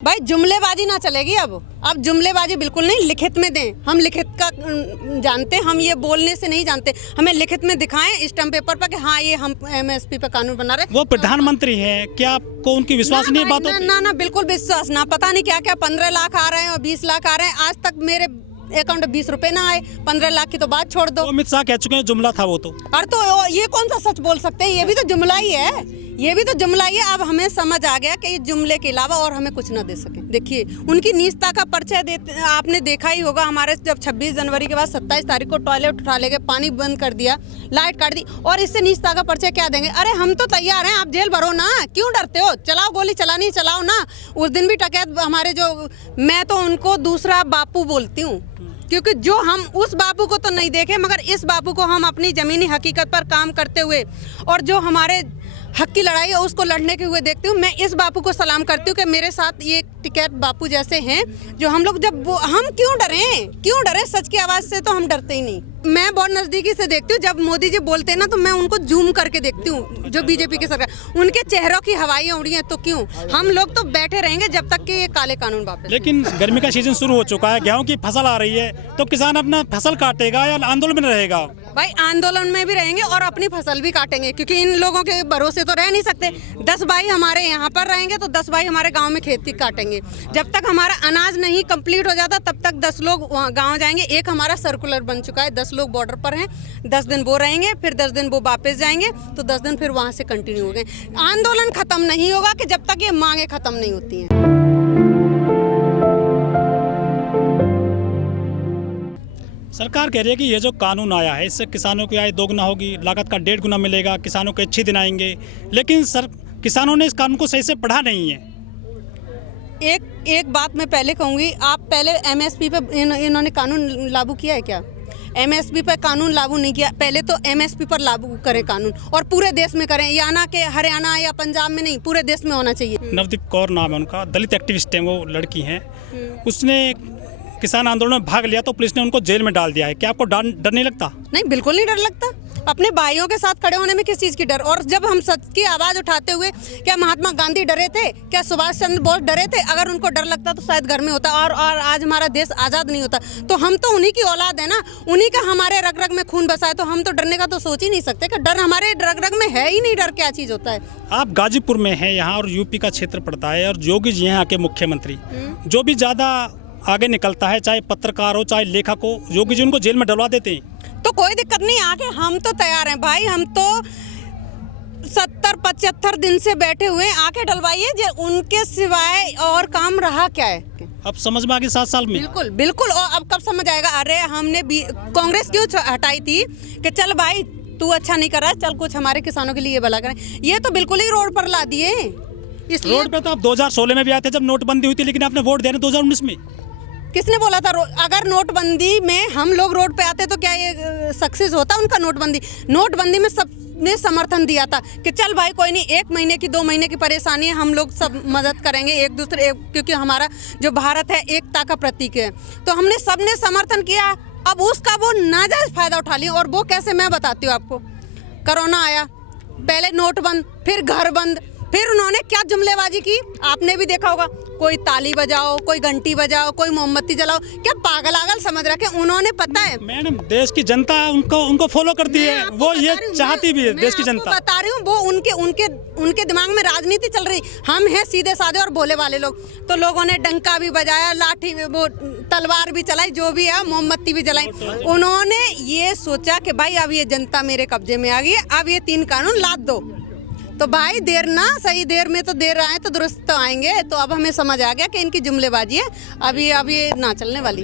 भाई जुमलेबाजी ना चलेगी। अब जुमलेबाजी बिल्कुल नहीं, लिखित में दें। हम लिखित का जानते, हम ये बोलने से नहीं जानते। हमें लिखित में दिखाएं स्टैम्प पेपर पर कि हाँ ये हम एमएसपी पे कानून बना रहे। वो प्रधानमंत्री हैं, क्या आपको उनकी विश्वास नहीं है बातों पे? ना बिल्कुल विश्वास ना, पता नहीं क्या क्या 15 लाख आ रहे हैं और 20 लाख आ रहे हैं। आज तक मेरे अकाउंट 20 रुपए ना आए। 15 लाख की तो बात छोड़ दो। अमित शाह कह चुके हैं जुमला था वो तो। और तो ये कौन सा सच बोल सकते हैं? ये भी तो जुमला ही है, ये भी तो जुमला ही है। अब हमें समझ आ गया कि ये जुमले के अलावा और हमें कुछ ना दे सके। देखिए उनकी नीचता का परिचय देते आपने देखा ही होगा। हमारे जब 26 जनवरी के बाद 27 तारीख को टॉयलेट उठा लेके पानी बंद कर दिया, लाइट काट दी, और इससे नीचता का परिचय क्या देंगे? अरे हम तो तैयार हैं, आप जेल भरो ना, क्यों डरते हो? चलाओ गोली, चलानी चलाओ ना। उस दिन भी टकैत हमारे जो, मैं तो उनको दूसरा बापू बोलती हूँ, क्योंकि जो हम उस बापू को तो नहीं देखे, मगर इस बापू को हम अपनी ज़मीनी हकीकत पर काम करते हुए और जो हमारे हक की लड़ाई है उसको लड़ने के हुए देखती हूँ। मैं इस बापू को सलाम करती हूँ कि मेरे साथ ये टिकैत बापू जैसे हैं, जो हम लोग जब हम क्यों डरें? सच की आवाज़ से तो हम डरते ही नहीं। मैं बहुत नज़दीकी से देखती हूँ, जब मोदी जी बोलते हैं ना तो मैं उनको जूम करके देखती हूँ। जो बीजेपी की सरकार, उनके चेहरों की हवाइयाँ उड़ी हैं, तो क्यों? हम लोग तो बैठे रहेंगे जब तक कि ये काले कानून वापस। लेकिन गर्मी का सीजन शुरू हो चुका है, गेहूं की फसल आ रही है, तो किसान अपना फसल काटेगा या आंदोलन में रहेगा? भाई आंदोलन में भी रहेंगे और अपनी फसल भी काटेंगे, क्योंकि इन लोगों के भरोसे तो रह नहीं सकते। 10 भाई हमारे यहाँ पर रहेंगे तो 10 भाई हमारे गांव में खेती काटेंगे। जब तक हमारा अनाज नहीं कंप्लीट हो जाता तब तक 10 लोग गांव जाएंगे। एक हमारा सर्कुलर बन चुका है, 10 लोग बॉर्डर पर हैं, 10 दिन वो रहेंगे, फिर 10 दिन वो वापस जाएंगे, तो 10 दिन फिर वहाँ से कंटिन्यू हो गए। आंदोलन खत्म नहीं होगा कि जब तक ये मांगे खत्म नहीं होती हैं। सरकार कह रही है कि ये जो कानून आया है इससे किसानों की आय दोगुना होगी, लागत का 1.5 गुना मिलेगा, किसानों के अच्छे दिन आएंगे। लेकिन किसानों ने इस कानून को सही से पढ़ा नहीं है। एक बात मैं पहले कहूँगी, आप पहले एमएसपी पे इन्होंने कानून लागू किया है क्या? एमएसपी पर कानून लागू नहीं किया। पहले तो एमएसपी पर लागू करें कानून, और पूरे देश में करें, या ना कि हरियाणा या पंजाब में नहीं, पूरे देश में होना चाहिए। नवदीप कौर नाम है उनका, दलित एक्टिविस्ट हैं, वो लड़की हैं। उसने किसान आंदोलन में भाग लिया तो पुलिस ने उनको जेल में डाल दिया है। क्या आपको डर नहीं लगता? नहीं, बिल्कुल नहीं डर लगता। अपने भाइयों के साथ खड़े होने में किस चीज़ की डर? और जब हम सच की आवाज़ उठाते हुए, क्या महात्मा गांधी डरे थे? क्या सुभाष चंद्र बोस डरे थे? अगर उनको डर लगता तो शायद घर में होता और आज हमारा देश आज़ाद नहीं होता। तो हम तो उन्हीं की औलाद है ना, उन्हीं का हमारे रग रग में खून बसा है, तो हम तो डरने का तो सोच ही नहीं सकते कि डर हमारे रग रग में है ही नहीं। डर क्या चीज़ होता है? आप गाजीपुर में हैं यहाँ, और यूपी का क्षेत्र पड़ता है, और योगी जी यहाँ के मुख्यमंत्री, जो भी ज़्यादा आगे निकलता है, चाहे पत्रकार हो चाहे लेखक हो, योगी जी उनको जेल में डलवा देते हैं। तो कोई दिक्कत नहीं, आके हम तो तैयार हैं भाई। हम तो 70-75 दिन से बैठे हुए हैं, आके डलवाइए। उनके सिवाय और काम रहा क्या है? अब समझ में आ गई 7 साल में? बिल्कुल बिल्कुल। और अब कब समझ आएगा? अरे हमने कांग्रेस क्यों हटाई थी कि चल भाई तू अच्छा नहीं कर रहा, चल कुछ हमारे किसानों के लिए भला करें। ये तो बिल्कुल ही रोड पर ला दिए। इसलिए रोड पे तो आप 2016 में भी आए थे जब नोटबंदी हुई थी, लेकिन आपने वोट दिया 2019 में। किसने बोला था? अगर नोटबंदी में हम लोग रोड पे आते तो क्या ये सक्सेस होता उनका? नोटबंदी में सबने समर्थन दिया था कि चल भाई कोई नहीं, 1 महीने की 2 महीने की परेशानी है, हम लोग सब मदद करेंगे एक दूसरे, क्योंकि हमारा जो भारत है एकता का प्रतीक है। तो हमने सबने समर्थन किया। अब उसका वो नाजायज फायदा उठा लिया। और वो कैसे, मैं बताती हूँ आपको। कोरोना आया, पहले नोट बंद, फिर घर बंद, फिर उन्होंने क्या जुमलेबाजी की आपने भी देखा होगा। कोई ताली बजाओ, कोई घंटी बजाओ, कोई मोमबत्ती जलाओ। क्या पागल आगल समझ रखे? उन्होंने, पता है मैडम, देश की जनता उनको फॉलो करती है, वो ये चाहती भी है। देश की जनता, बता रही हूँ, वो उनके दिमाग में राजनीति चल रही। हम हैं सीधे साधे और भोले वाले लोग, तो लोगों ने डंका भी बजाया, लाठी वो तलवार भी चलाई, जो भी है, मोमबत्ती भी जलाई। उन्होंने ये सोचा कि भाई अब ये जनता मेरे कब्जे में आ गई है, अब ये 3 कानून लाद दो। तो भाई देर ना सही, देर में तो देर आए तो दुरुस्त तो आएंगे। तो अब हमें समझ आ गया कि इनकी जुमलेबाजी है। अब ये ना चलने वाली,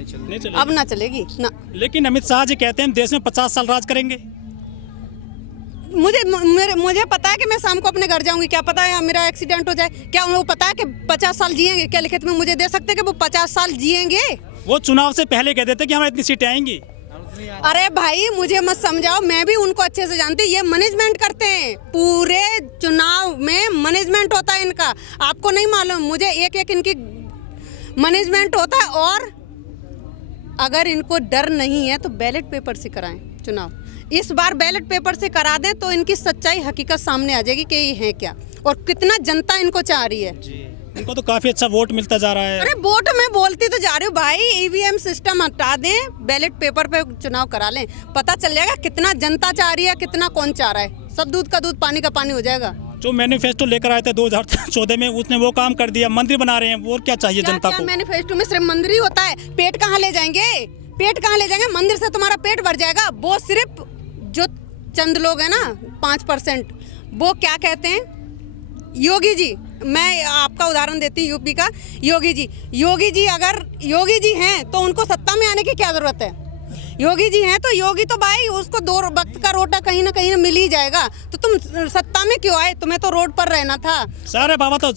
अब ना चलेगी ना। लेकिन अमित शाह जी कहते हैं हम देश में 50 साल राज करेंगे। मुझे पता है कि मैं शाम को अपने घर जाऊंगी। क्या पता है मेरा एक्सीडेंट हो जाए? क्या उनको पता है कि 50 साल जिएंगे? क्या लिखित में मुझे दे सकते कि वो 50 साल जिएंगे? वो चुनाव से पहले कह देते कि हमारी इतनी सीटें आएंगी। अरे भाई मुझे मत समझाओ, मैं भी उनको अच्छे से जानती हूँ। ये मैनेजमेंट करते हैं, पूरे चुनाव में मैनेजमेंट होता है इनका। आपको नहीं मालूम? मुझे एक इनकी मैनेजमेंट होता है। और अगर इनको डर नहीं है तो बैलेट पेपर से कराएं चुनाव। इस बार बैलेट पेपर से करा दें तो इनकी सच्चाई हकीकत सामने आ जाएगी कि ये है क्या और कितना जनता इनको चाह रही है। उनको तो काफ़ी अच्छा वोट मिलता जा रहा है। अरे वोट में बोलती तो जा रही हूँ भाई, ईवीएम सिस्टम हटा दें, बैलेट पेपर पे चुनाव करा लें, पता चल जाएगा कितना जनता चाह रही है, कितना कौन चाह रहा है। सब दूध का दूध पानी का पानी हो जाएगा। जो मैनिफेस्टो लेकर आए थे 2014 में, उसने वो काम कर दिया, मंदिर बना रहे हैं। और क्या चाहिए जनता को? मैनिफेस्टो में सिर्फ मंदिर ही होता है, पेट कहाँ ले जाएंगे? पेट कहाँ ले जाएंगे? मंदिर से तुम्हारा पेट भर जाएगा। वो सिर्फ जो चंद लोग हैं ना 5%, वो क्या कहते हैं, योगी जी, मैं आपका उदाहरण देती हूँ यूपी का। योगी जी अगर योगी जी हैं तो उनको सत्ता में आने की क्या जरूरत है? योगी जी हैं तो योगी तो भाई उसको 2 वक्त का रोटा कहीं ना कहीं मिल ही जाएगा। तो तुम सत्ता में क्यों आए? तुम्हें तो रोड पर रहना था। सारे बाबा तो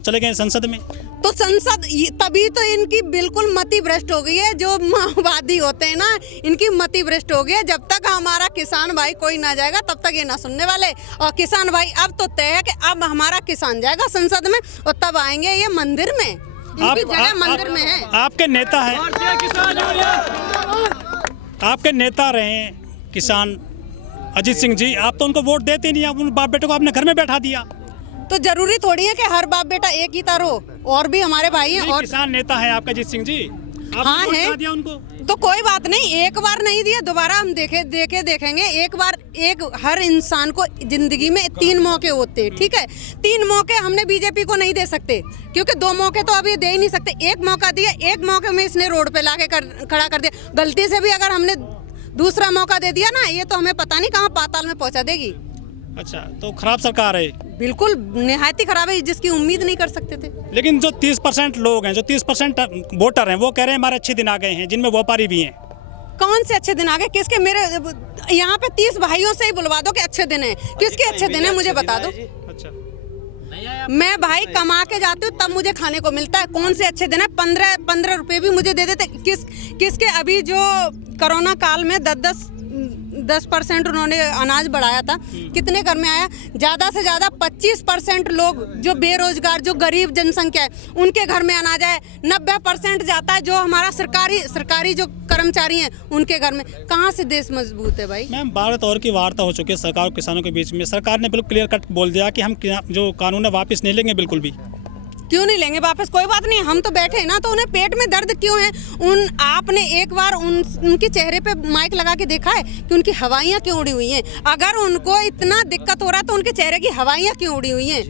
चले गए संसद में। तो संसद, तभी तो इनकी बिल्कुल मति भ्रष्ट हो गई है। जो माओवादी होते हैं ना, इनकी मति भ्रष्ट हो गई है। जब तक हमारा किसान भाई कोई ना जाएगा तब तक ये ना सुनने वाले। और किसान भाई अब तो तय है कि अब हमारा किसान जाएगा संसद में और तब आएंगे ये मंदिर में। इनकी जगह मंदिर में है। आपके नेता हैं, आपके नेता रहे किसान अजीत सिंह जी, आप तो उनको वोट देते नहीं। आप उन बाप बेटे को आपने घर में बैठा दिया। तो जरूरी थोड़ी है कि हर बाप बेटा एक ही तरह हो, और भी हमारे भाई हैं। और किसान नेता है आपका अजीत सिंह जी, हाँ है, दिया उनको। तो कोई बात नहीं, एक बार नहीं दिया, दोबारा हम देखेंगे। एक बार, एक हर इंसान को जिंदगी में 3 मौके होते हैं, ठीक है? 3 मौके हमने बीजेपी को नहीं दे सकते, क्योंकि 2 मौके तो अभी दे ही नहीं सकते। 1 मौका दिया, 1 मौके में इसने रोड पे लाके खड़ा कर दिया। गलती से भी अगर हमने दूसरा मौका दे दिया ना, ये तो हमें पता नहीं कहाँ पाताल में पहुँचा देगी। अच्छा, तो खराब सरकार है। बिल्कुल निहायत ही खराब है, जिसकी उम्मीद नहीं कर सकते थे। लेकिन जो 30% लोग हैं, जो 30% वोटर हैं, वो कह रहे हैं हमारे अच्छे दिन आ गए हैं, जिनमें व्यापारी भी हैं। कौन से अच्छे दिन आ गए? किसके? मेरे यहाँ पे 30 भाइयों से ही बुलवा दो कि अच्छे दिन है। किसके अच्छे दिन है मुझे बता दो। अच्छा, मैं भाई कमा के जाती हूँ तब मुझे खाने को मिलता है। कौन से अच्छे दिन है? 15 रुपए भी मुझे दे देते। किसके? अभी जो कोरोना काल में 10% उन्होंने अनाज बढ़ाया था, कितने घर में आया? ज़्यादा से ज़्यादा 25% लोग जो बेरोजगार, जो गरीब जनसंख्या है, उनके घर में अनाज आया। 90% जाता है जो हमारा सरकारी जो कर्मचारी हैं उनके घर में। कहाँ से देश मजबूत है भाई? मैम, भारत और की वार्ता हो चुकी है सरकार और किसानों के बीच में। सरकार ने बिल्कुल क्लियर कट बोल दिया कि हम जो कानून है वापस नहीं लेंगे बिल्कुल भी। क्यों नहीं लेंगे वापस? कोई बात नहीं, हम तो बैठे हैं ना। तो उन्हें पेट में दर्द क्यों है? आपने एक बार उनके चेहरे पे माइक लगा के देखा है कि उनकी हवाइयाँ क्यों उड़ी हुई हैं? अगर उनको इतना दिक्कत हो रहा है तो उनके चेहरे की हवाइयाँ क्यों उड़ी हुई हैं?